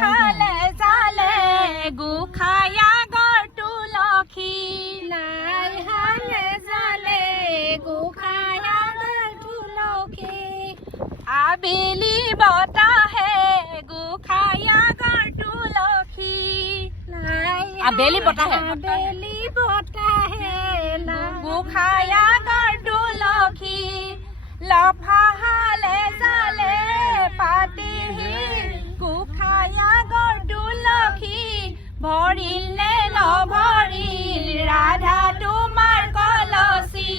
হালে জালে গোসাঁয়া গড় তুলসী লাই হালে জালে গোসাঁয়া গড় তুলসী আবেলি বতাহে গোসাঁয়া গড় তুলসী আবেলি বতাহে আবেলি বতাহে গোসাঁয়া গড় তুলসী লফা হালে জালে পাতিহি গোসাঁয়া গড় তুলসী ভৰিলে নভৰিল ৰাধা তোমাৰ কলচী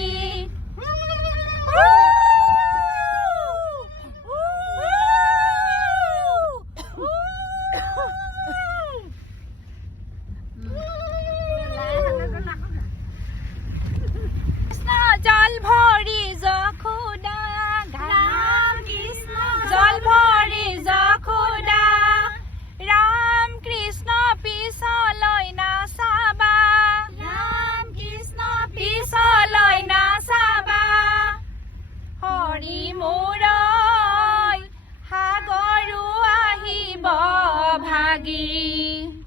জল ভৰি যশোদা ৰাম কৃষ্ণ জল ভৰি যশোদা ৰাম কৃষ্ণ পিছলৈ নাচাবা ৰাম কৃষ্ণ পিছলৈ নাচাবা হৰি মূৰৈ সাগৰো আহিব ভাগি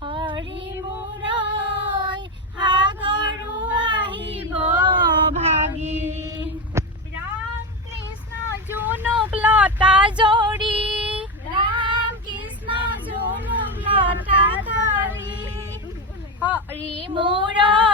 হৰি মূৰৈ সাগৰো আহিব ভাগি ৰাম কৃষ্ণ জুনুক লতা জৰি ৰাম কৃষ্ণ জুনুক লতা ধৰি হৰি মূৰৈ